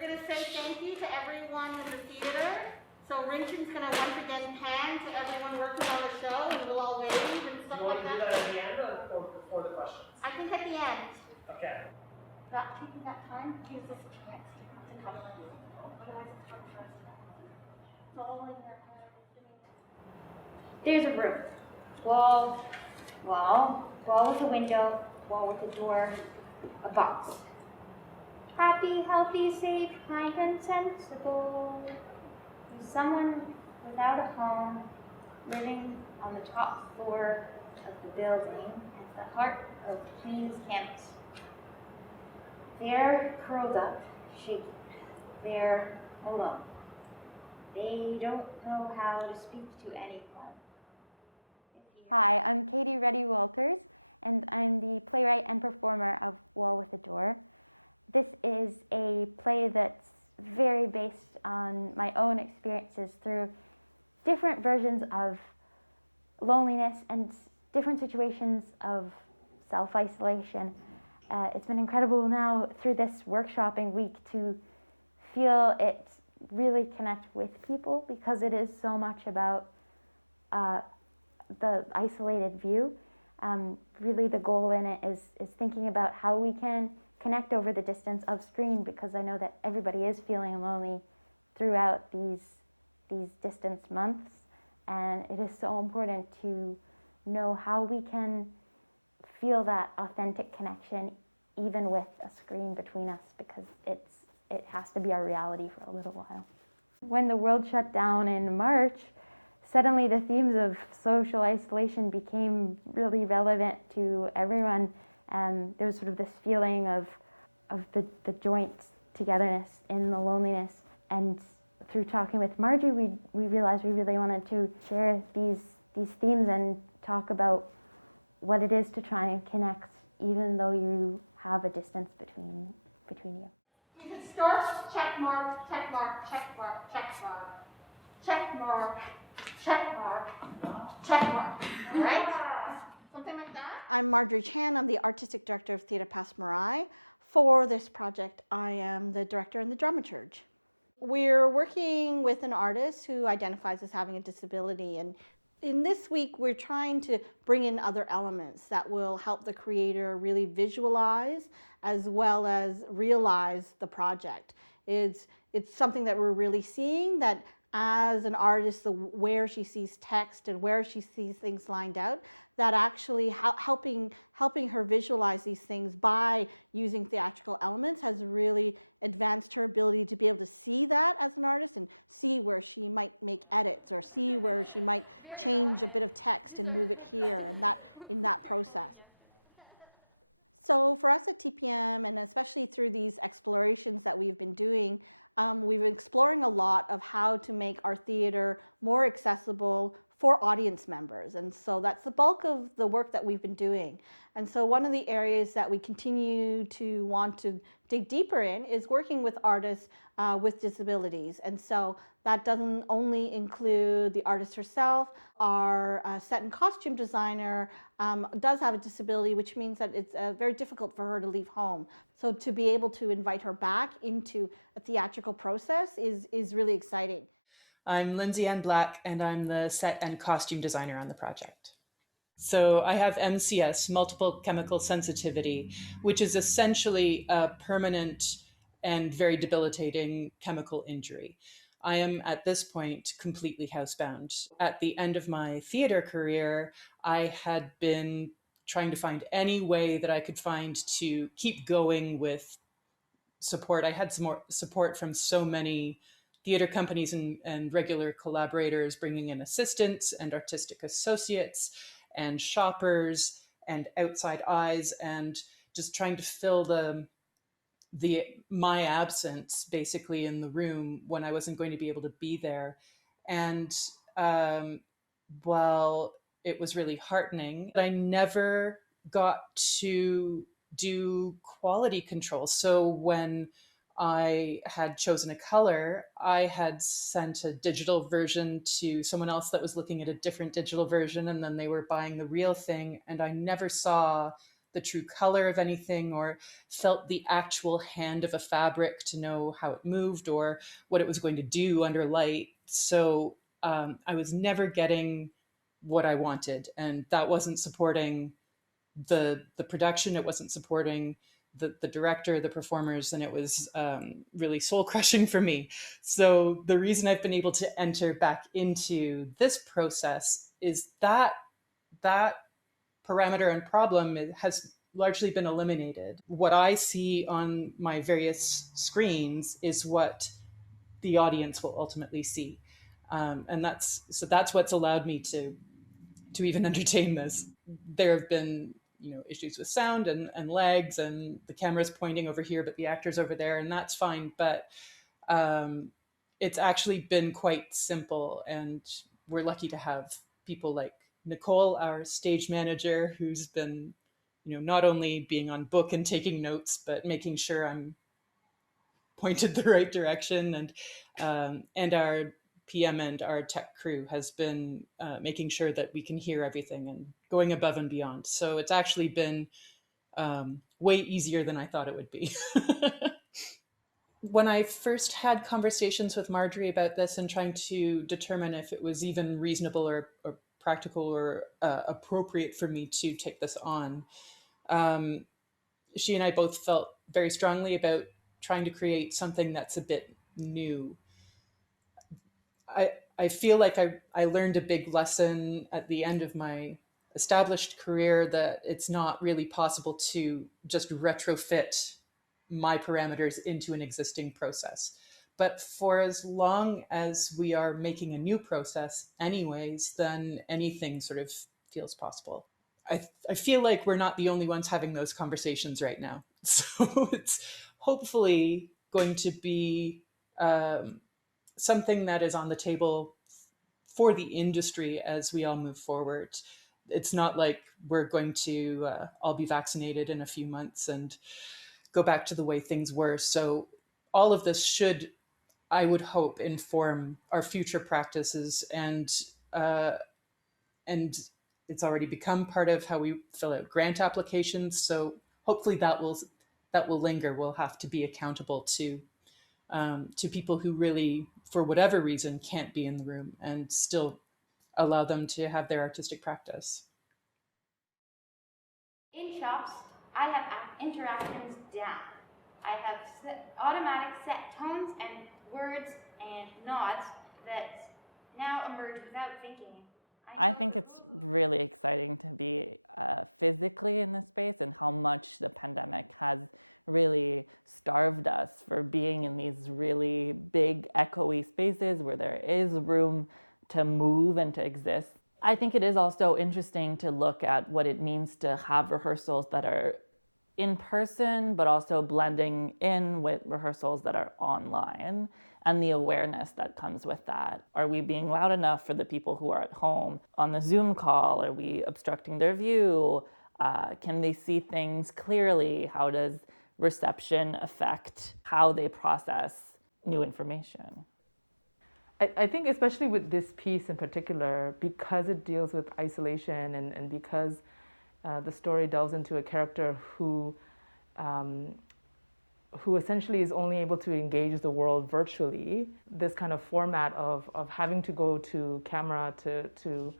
going to say thank you to everyone in the theater. So Rinchen's going to once again pan to everyone working on the show, and we'll all wave and stuff like that. You want to do that at the end or before the questions? I think at the end. Okay. Not taking that time gives us a chance to cover you. Otherwise it's hard for us to know. It's all in your head. There's a room. Wall with a window, wall with a door, a box. Happy, healthy, safe, kind, and sensible. There's someone without a home living on the top floor of the building at the heart of Queen's campus. They're curled up, shaking. They're alone. They don't know how to speak to anyone. Hi, I'm Katie Reddy Walters, and I'm the playwright and performer of Wall with a Door. This is a play that's very based on my own experiences through different versions of loneliness and different situations of self-isolation. It's been incredible now through this workshopping week to feel it really connect with people, because it is so much about the isolated view. Really the goal in it is thinking about how we can connect over the distance of screen, because I know that everybody is feeling lonely throughout these distance months, and it is so important to know how we can feel that authentic connection even with a screen between us, because it has to be our reality for a little while. When the world shut down in March, suddenly the themes of social isolation became really relevant to everyone. There was sort of this feeling of the joint togetherness in the loneliness. And through talking with Marjorie, we realized we really wanted to share these themes and talk about what it is to try and connect, even though you have a distance between you. You can start check mark, check mark, check mark, check mark, check mark, check mark, check mark. All right? Something like that? I'm Marjorie Chan. I'm the artistic director of Theatre Passe Muraille. For this project, I am the director and the dramaturg. We're working with an artist who identifies as having a disability, and in this week, we're trying to bring in other elements that will help the creator really visualize as well as realize the project. It's something that we're really seeing, that as an artist, where she sees text and where she sees things lined out, that actually helping her visualize these things by using theatrical elements has really advanced her ability to be able to see that as an artist and see where she might make edits or see where she might change a bit of text and move it here and that in that process. So for us at TPM, and especially through these explorations that we've been doing, we've been exploring a lot of how to make our theater more accessible for audience members. And so that's the bulk of the work that we've been doing. And so one of the areas that we continue to want to dig deeper in is working with artists with disabilities. And so that doesn't only include the artist herself. Our set and costume designer does have a disability, which means that it's very difficult for her to leave home. So to be able to invite her back into a theatrical process is really exciting. I'm Lindsay Black, and I'm the set and costume designer on the project. So I have MCS, multiple chemical sensitivity, which is essentially a permanent and very debilitating chemical injury. I am at this point completely housebound. At the end of my theater career, I had been trying to find any way that I could find to keep going with support. I had some more support from so many theater companies and regular collaborators, bringing in assistants and artistic associates and shoppers and outside eyes, and just trying to fill my absence basically in the room when I wasn't going to be able to be there. And while it was really heartening, I never got to do quality control. So when I had chosen a color, I had sent a digital version to someone else that was looking at a different digital version, and then they were buying the real thing, and I never saw the true color of anything or felt the actual hand of a fabric to know how it moved or what it was going to do under light. So I was never getting what I wanted, and that wasn't supporting the production. It wasn't supporting the director, the performers, and it was really soul crushing for me. So the reason I've been able to enter back into this process is that that parameter and problem has largely been eliminated. What I see on my various screens is what the audience will ultimately see. And that's what's allowed me to even entertain this. There have been issues with sound and legs, and the camera's pointing over here but the actor's over there, and that's fine, but it's actually been quite simple, and we're lucky to have people like Nicole, our stage manager, who's been not only being on book and taking notes but making sure I'm pointed the right direction, and our PM and our tech crew has been making sure that we can hear everything and going above and beyond. So it's actually been way easier than I thought it would be. When I first had conversations with Marjorie about this and trying to determine if it was even reasonable or practical or appropriate for me to take this on, she and I both felt very strongly about trying to create something that's a bit new. I feel like I learned a big lesson at the end of my established career that it's not really possible to just retrofit my parameters into an existing process. But for as long as we are making a new process anyways, then anything sort of feels possible. I feel like we're not the only ones having those conversations right now. So it's hopefully going to be something that is on the table for the industry as we all move forward. It's not like we're going to all be vaccinated in a few months and go back to the way things were. So all of this should, I would hope, inform our future practices, and it's already become part of how we fill out grant applications. So hopefully that will linger. We'll have to be accountable to people who really, for whatever reason, can't be in the room, and still allow them to have their artistic practice. In shops, I have interactions down. I have automatic set tones and words and nods that now emerge without thinking. I think it's really exciting to be physically in this space, and how much the pandemic has really starved us for being in these really big echoey spaces where there is room to move and to exist. I think it is also interesting to look at what it means to have rehearsals that are in person, but also blending in with rehearsals that are online, and the awareness that comes with that. Are we being loud enough for the people who are at home on the Zoom call? Are we obstructing their view? Can they see things clearly? How does reception affect how they process new information? I think especially with this piece in particular, because it deals with isolation and because the story delves into a character who essentially is only able to engage the world virtually, this kind of format of having to go to camera to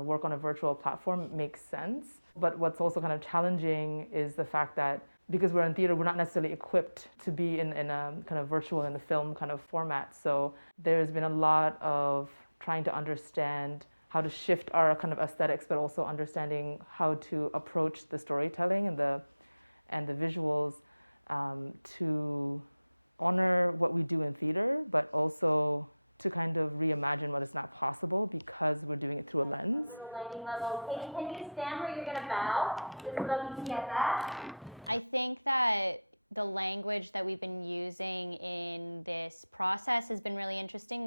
work on a virtual platform makes sense. But what's also kind of challenging is the fact that because we're in theater, we're not necessarily equipped to be in a kind of virtual and a film kind of format. So there's been a lot of trying to understand how to shift our kind of aesthetics, but also understanding how to approach the storytelling and the visuals to honor what we do in theater, but also to kind of reimagine what is not possible because we're doing it through a lens. Lighting level. Katie, can you stand where you're going to bow? Just so that we can get that. I think that the language that we've been using in this process has been really interesting.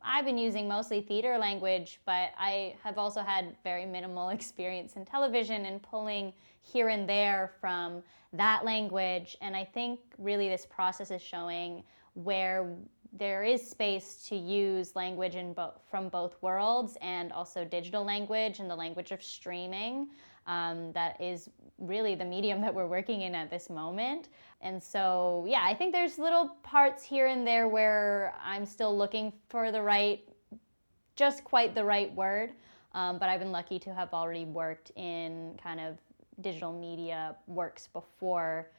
I've been using mostly theater language, but I have also had very minimal experience in television and pulling here and there from that language. And I think really this process is showing where there is space to use language from both worlds, and also digital language and the language of streaming. That is really the medium that we're working in at this moment. And so, yeah, I think there's little parts here and there where I'm still looking for just quite the right word. But I've been lucky to have already worked in kind of digital media works before.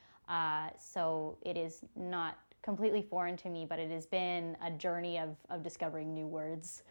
So it is not completely foreign to me, but it has been a journey of discovering new words.